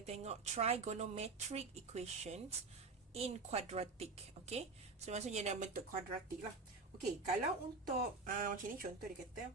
kita tengok trigonometric equations in quadratic. Okay, so maksudnya dalam bentuk kuadratik lah. Okay, kalau untuk macam ni contoh dia kata,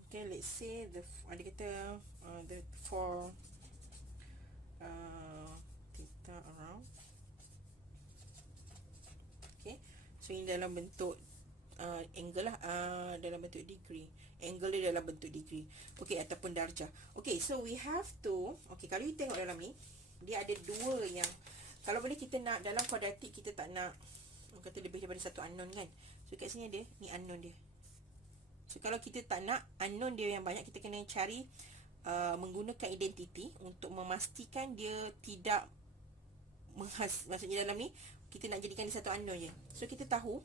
okay, let's say dia kata the for theta around. Okay, so ini dalam bentuk angle lah, dalam bentuk degree. Angle dia dalam bentuk degree. Okay, ataupun darjah. Okay, so we have to, okay, kalau you tengok dalam ni, dia ada dua yang, kalau boleh kita nak dalam kuadratik, kita tak nak kata lebih daripada satu unknown kan. So kat sini ada, ni unknown dia. So kalau kita tak nak unknown dia yang banyak, kita kena cari menggunakan identity untuk memastikan dia tidak maksudnya dalam ni kita nak jadikan dia satu unknown je. So kita tahu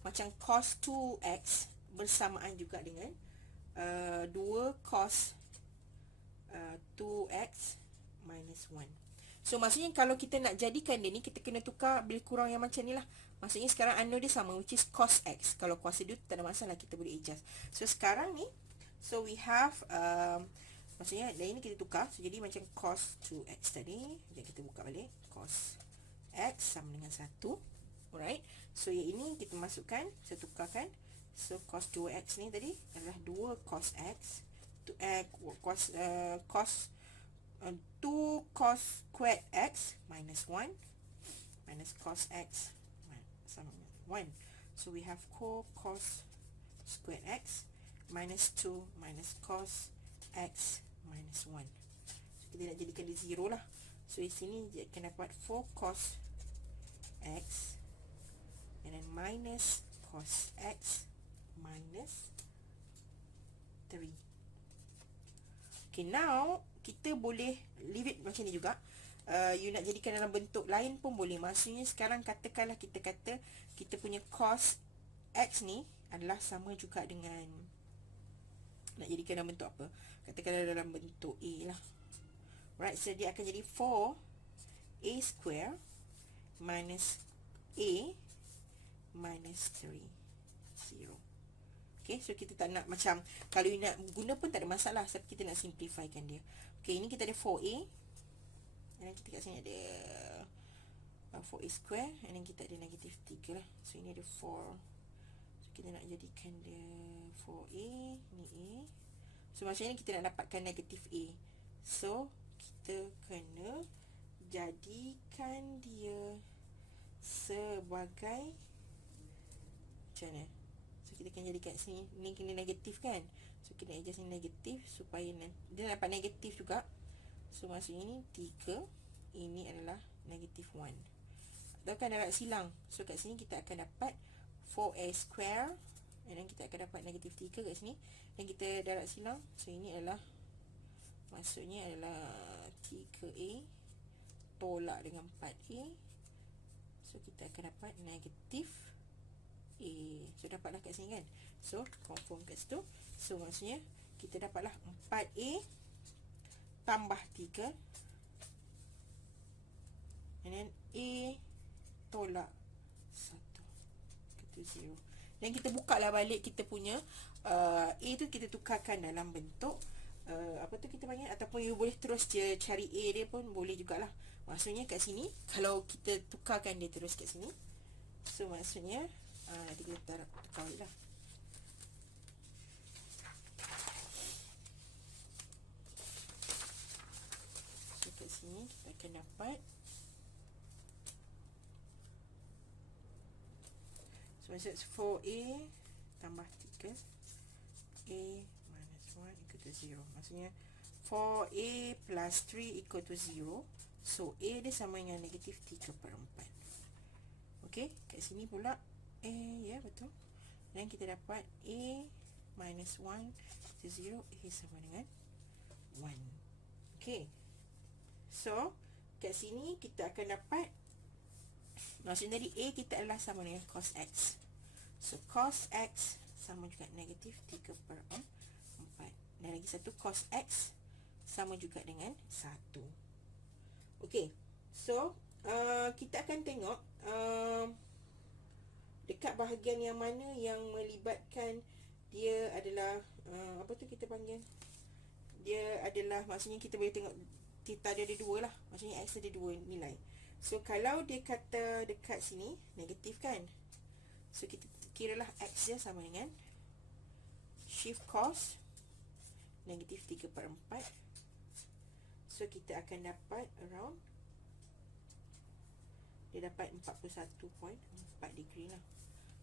macam cos 2x bersamaan juga dengan 2 cos 2x minus 1. So maksudnya kalau kita nak jadikan dia ni, kita kena tukar bil kurang yang macam ni lah. Maksudnya sekarang unknown dia sama, which is cos x. Kalau kuasa dia tak ada masalah, kita boleh adjust. So sekarang ni, so we have maksudnya dari ni kita tukar. So jadi macam cos 2x tadi, jadi kita buka balik, cos x sama dengan 1. Alright, so yang ini kita masukkan, saya tukarkan. So cos 2x ni tadi adalah 2 cos x, cos 2 cos squared x minus 1 minus cos x sama dengan 1. So we have cos squared x minus 2 minus cos x minus 1. So kita nak jadikan dia 0 lah. So di sini dia akan dapat 4 cos x and then minus cos x minus 3. Okay, now kita boleh leave it macam ni juga. You nak jadikan dalam bentuk lain pun boleh. Maksudnya sekarang katakanlah kita kata kita punya cos x ni adalah sama juga dengan, nak jadikan dalam bentuk apa, katakanlah dalam bentuk a lah. Right, so dia akan jadi 4a square minus a minus 3, 0. Okay, so kita tak nak macam, kalau you nak guna pun tak ada masalah, tapi kita nak simplifykan dia. Okay, ini kita ada 4a, and then kita kat sini ada 4a square, and then kita ada negatif 3 lah. So ini ada 4, so kita nak jadikan dia 4a, ni a. So maksudnya kita nak dapatkan negatif a, so kita kena jadikan dia sebagai macam mana? So kita akan jadikan sini, ni kena negatif kan, so kita adjust ni negatif supaya dia dapat negatif juga. So maksudnya ni 3, ini adalah negatif 1, atau kan dapat silang. So kat sini kita akan dapat 4a square, and then kita akan dapat negatif 3 kat sini, dan kita dapat silang. So ini adalah, maksudnya adalah 3a tolak dengan 4a, so kita akan dapat negatif a. So dapatlah kat sini kan, so confirm kat situ. So maksudnya kita dapatlah 4a tambah 3, and then a tolak 1, itu 0. Dan kita buka lah balik kita punya a tu, kita tukarkan dalam bentuk apa tu kita panggil, ataupun you boleh terus je cari a dia pun boleh jugalah. Maksudnya kat sini, kalau kita tukarkan dia terus kat sini, so maksudnya nanti kita tukar balik lah. So kat sini kita akan dapat, so maksud 4a tambah 3, a minus 1 equal to 0. Maksudnya 4a plus 3 equal to 0. So a dia sama dengan negatif 3/4. Ok, kat sini pula a, ya betul. Dan kita dapat a minus 1 to 0, a sama dengan 1. Ok, so kat sini kita akan dapat, maksudnya tadi a kita adalah sama dengan cos x. So cos x sama juga negatif 3/4. Dan lagi satu, cos x sama juga dengan 1. Ok, so kita akan tengok dekat bahagian yang mana yang melibatkan dia adalah apa tu kita panggil, dia adalah, maksudnya kita boleh tengok theta dia ada 2 lah. Maksudnya X ada 2 nilai. So kalau dia kata dekat sini negatif kan, so kita kira lah X dia sama dengan shift cos negatif 3/4. So kita akan dapat around, dia dapat 41.4 degree lah.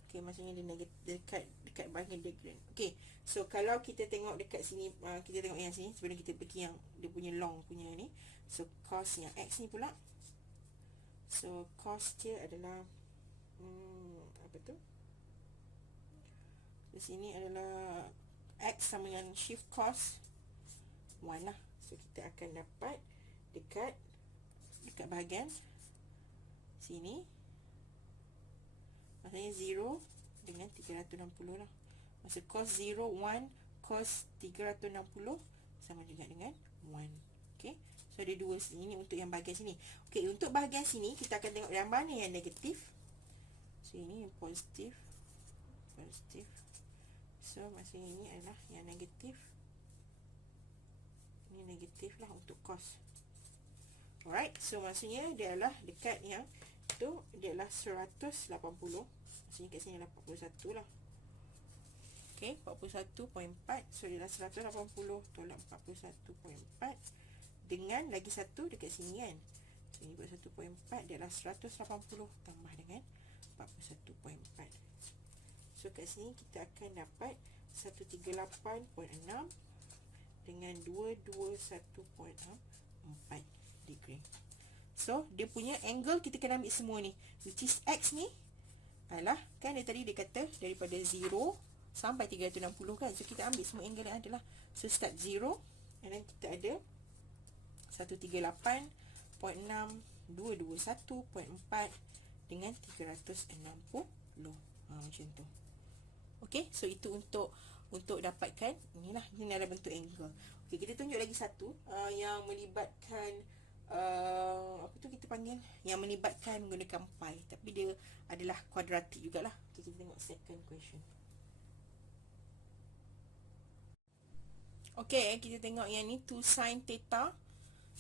Okay, maksudnya dia dekat bahagian diagram. Okay, so kalau kita tengok dekat sini, kita tengok yang sini sebelum kita pergi yang dia punya long punya ni. So cos yang X ni pula, so cos dia adalah apa tu, di sini adalah X sama dengan shift cos 1 lah. So kita akan dapat dekat bahagian sini, maksudnya 0 dengan 360 lah. Maksud cos 0, 1, cos 360 sama juga dengan 1. Okay, so ada 2 sini untuk yang bahagian sini. Okay, untuk bahagian sini kita akan tengok yang mana yang negatif. So ini yang positif. So maksudnya ini adalah yang negatif. Ini negatif lah untuk cos. Alright, so maksudnya dia adalah dekat yang tu, dia adalah 180. Maksudnya kat sini adalah 41 lah. Okay, 41.4. So dia adalah 180 tolak 41.4 dengan lagi satu dekat sini kan. So ini 41.4, dia adalah 180 tambah dengan 41.4. So kat sini kita akan dapat 138.6 dengan 221.4 degree. So dia punya angle kita kena ambil semua ni, which is X ni adalah, kan dia tadi dia kata daripada 0 sampai 360 kan. So kita ambil semua angle yang ada lah. So start 0, and then kita ada 138.6, 221.4 dengan 360. Macam tu. Okay, so itu untuk dapatkan inilah, ini adalah bentuk angle. Okay, kita tunjuk lagi satu yang melibatkan apa tu kita panggil, yang melibatkan menggunakan pi, tapi dia adalah kuadratik jugalah. Okay, kita tengok second question. Okay, kita tengok yang ni 2 sin theta,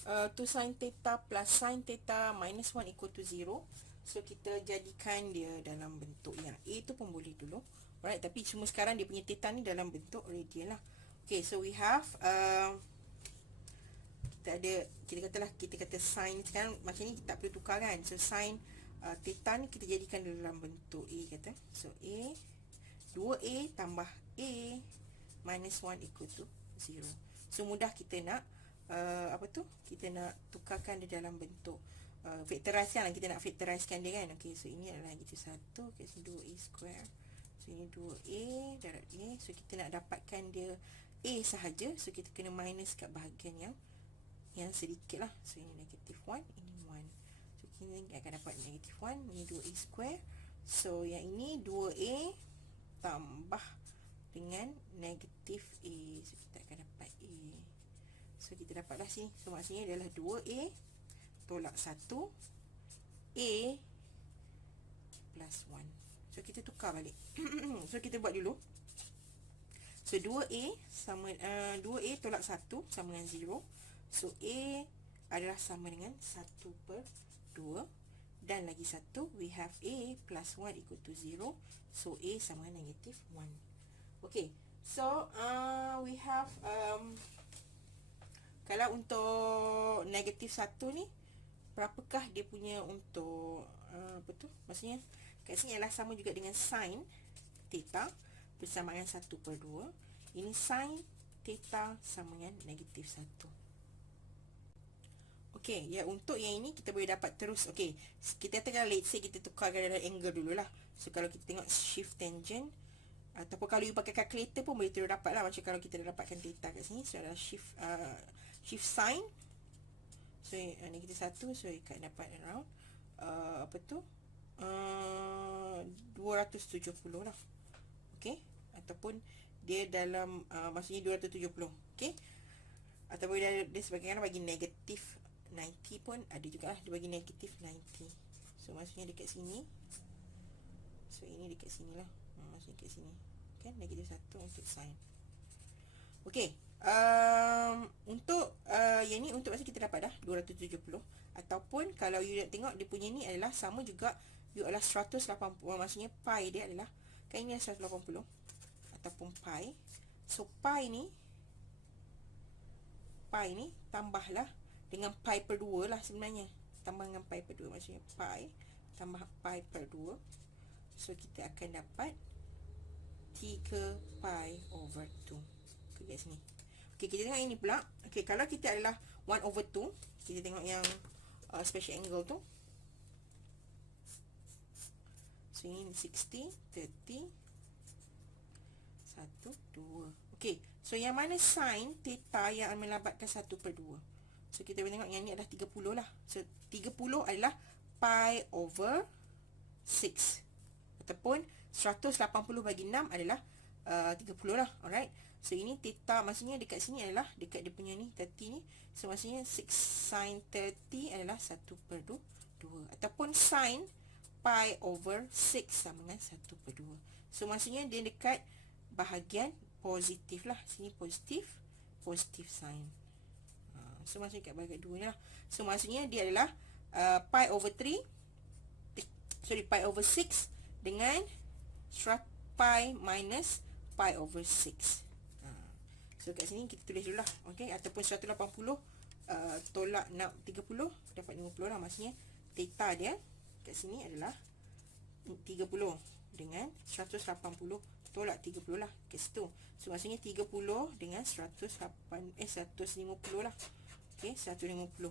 2 sin theta plus sin theta minus 1 equal to 0. So kita jadikan dia dalam bentuk yang A tu pun boleh dulu. Alright, tapi cuma sekarang dia punya theta ni dalam bentuk radian lah. Okay, so we have kita kata sin sekarang macam ni, kita tak perlu tukar kan. So sin theta ni kita jadikan dalam bentuk A kata. So A 2A tambah A minus 1 equal to 0. So mudah kita nak kita nak tukarkan dia dalam bentuk factorize lah, kita nak factorizekan dia kan. Okay, so ini adalah gitu 1, okay, so 2A square. So ini 2A darab A. So kita nak dapatkan dia A sahaja, so kita kena minus kat bahagian yang sedikit lah. So ini negatif 1, ini 1. So kita akan dapat negatif 1, ini 2A square. So yang ini 2A tambah dengan negatif A. So kita akan dapat A. So kita dapatlah sini. So maksudnya adalah 2A tolak 1 A plus 1. So kita tukar balik. So kita buat dulu. So 2A sama 2A tolak 1 sama dengan 0. So A adalah sama dengan 1/2. Dan lagi satu, we have A plus 1 equal to 0. So A sama dengan negatif 1. Okay, so we have kalau untuk negatif 1 ni, berapakah dia punya untuk apa tu, maksudnya kat sini adalah sama juga dengan sin theta bersamaan 1/2. Ini sin theta sama dengan negatif 1. Okey, ya untuk yang ini kita boleh dapat terus. Okey, kita katakan let's say kita tukarkan dalam angle dululah. So kalau kita tengok shift tangent, ataupun kalau you pakai calculator pun boleh terus dapat lah. Macam kalau kita dah dapatkan theta kat sini, so adalah shift sin. So negatif 1, so you akan dapat around apa tu 270 lah. Okey, ataupun dia dalam maksudnya 270. Okey, ataupun dia sebagian bagi negatif 90 pun ada juga lah, dia bagi negatif 90. So maksudnya dekat sini, so ini dekat sini lah, maksudnya dekat sini kan negatif 1 untuk sin. Okey, Untuk yang ni untuk masa kita dapat dah 270. Ataupun kalau you nak tengok dia punya ni adalah sama juga, you adalah 180, maksudnya pi dia adalah, kan ini adalah 180 ataupun pi. So pi ni tambahlah dengan pi per 2 lah sebenarnya. Tambah dengan pi per 2, maksudnya pi tambah pi per 2. So kita akan dapat 3 pi over 2. Okay, kat sini. Okay, kita tengok ini pula. Okay, kalau kita adalah 1 over 2, kita tengok yang special angle tu. So ini 60, 30, 1, 2. Okay, so yang mana sin theta yang melabatkan 1 per 2? So kita boleh tengok yang ni adalah 30 lah. So 30 adalah pi over 6. Ataupun 180 bagi 6 adalah 30 lah. Alright. So ini theta, maksudnya dekat sini adalah dekat dia punya ni 30 ni. So maksudnya 6 sin 30 adalah 1 per 2. Ataupun sin pi over 6 sama dengan 1 per 2. So maksudnya dia dekat bahagian positif lah. Sini positif, positif sin. So maksudnya dekat bahagian 2 ni lah. So maksudnya dia adalah pi over 3, pi over 6 dengan pi minus pi over 6. So kat sini kita tulis dulu lah. Okay, ataupun 180 tolak 30 dapat 50 lah. Maksudnya theta dia kat sini adalah 30 dengan 180 tolak 30 lah kat situ. So maksudnya 30 dengan 150 lah. Okay, 150.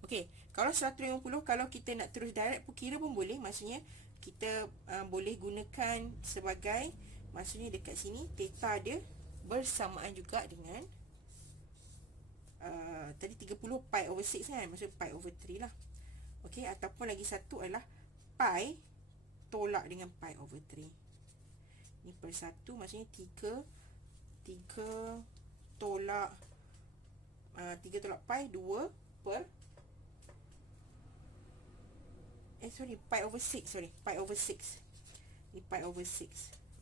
Okay, kalau 150, kalau kita nak terus direct pun kira pun boleh. Maksudnya kita boleh gunakan sebagai, maksudnya dekat sini theta dia bersamaan juga dengan tadi 30 pi over 6 kan, maksudnya pi over 3 lah. Okey, ataupun lagi satu adalah pi tolak dengan pi over 3. Ni per 1, maksudnya 3 tolak 3 tolak pi 2 per pi over 6, pi over 6. Ni pi over 6.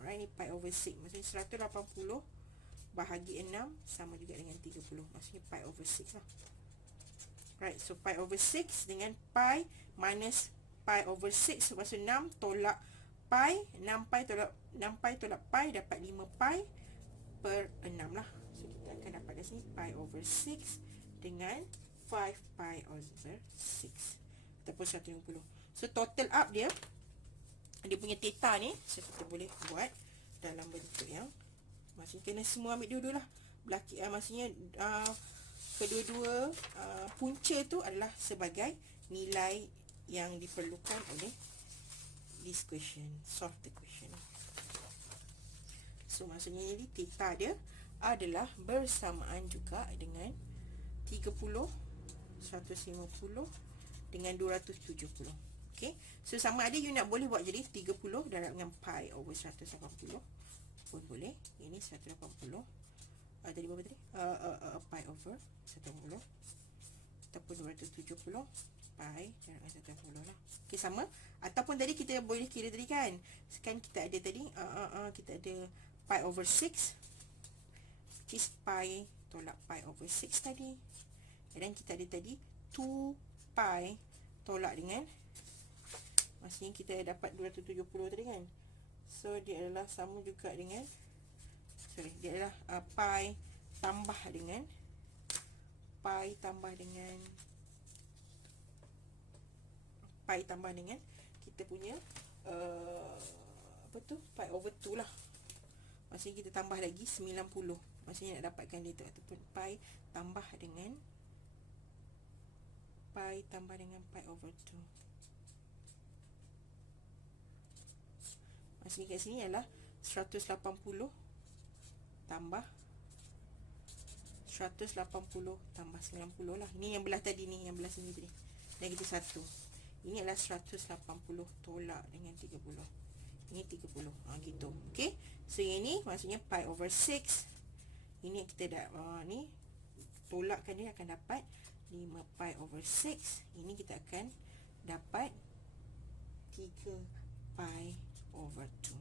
Alright, ni pi over 6. Maksudnya 180 bahagi 6 sama juga dengan 30. Maksudnya pi over 6 lah. Right, so pi over 6 dengan pi minus pi over 6. So maksud 6 tolak pi, 6 pi tolak pi dapat 5 pi per 6 lah. So kita akan dapat dari sini pi over 6 dengan 5 pi over 6 ataupun 150. So total up dia punya theta ni, so kita boleh buat dalam bentuk yang, maksudnya kena semua ambil dua-dua lah. Maksudnya kedua-dua punca tu adalah sebagai nilai yang diperlukan oleh this question, solve the question. So maksudnya jadi theta dia adalah bersamaan juga dengan 30, 150 dengan 270. Okay, so sama ada you nak boleh buat jadi 30 darab dengan pi over 180 pun boleh. Ini 180 tadi berapa tadi? Pi over 180 ataupun 270 pi darab dengan 180 lah. Okay, sama. Ataupun tadi kita boleh kira tadi kan, kita ada tadi kita ada pi over 6 which is pi tolak pi over 6 tadi. Dan kita ada tadi 2 pi tolak dengan, maksudnya kita dapat 270 tadi kan. So dia adalah sama juga dengan, dia adalah pi tambah dengan kita punya apa tu, pi over 2 lah. Maksudnya kita tambah lagi 90. Maksudnya nak dapatkan dia tu, ataupun pi tambah dengan pi over 2. Maksudnya kat sini adalah 180 tambah 90 lah. Ini yang belah tadi ni, yang belah sini tadi. Dan kita satu. Ini adalah 180 tolak dengan 30. Ini 30. Gitu. Okey. So yang ini maksudnya pi over 6. Ini kita dah ni tolakkan dia akan dapat 5 pi over 6. Ini kita akan dapat 3 pi over 2.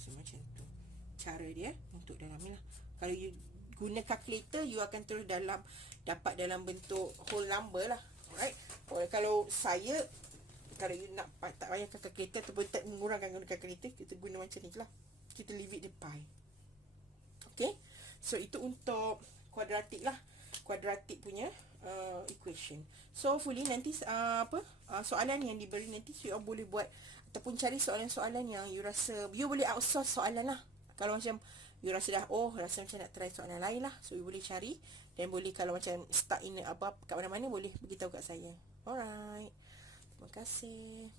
So macam tu cara dia untuk dalam ni lah. Kalau you guna calculator, you akan terus dapat dalam bentuk whole number lah. Alright. Kalau you nak tak payah calculator ataupun tak mengurangkan guna calculator, kita guna macam ni lah. Kita leave it the pi. Okay. So itu untuk kuadratik lah. Kuadratik punya equation. So hopefully nanti soalan yang diberi nanti you boleh buat ataupun cari soalan-soalan yang you rasa you boleh outsource soalan lah. Kalau macam you rasa rasa macam nak try soalan lain lah, so you boleh cari dan boleh kalau macam stuck in kat mana-mana boleh beritahu kat saya. Alright. Terima kasih.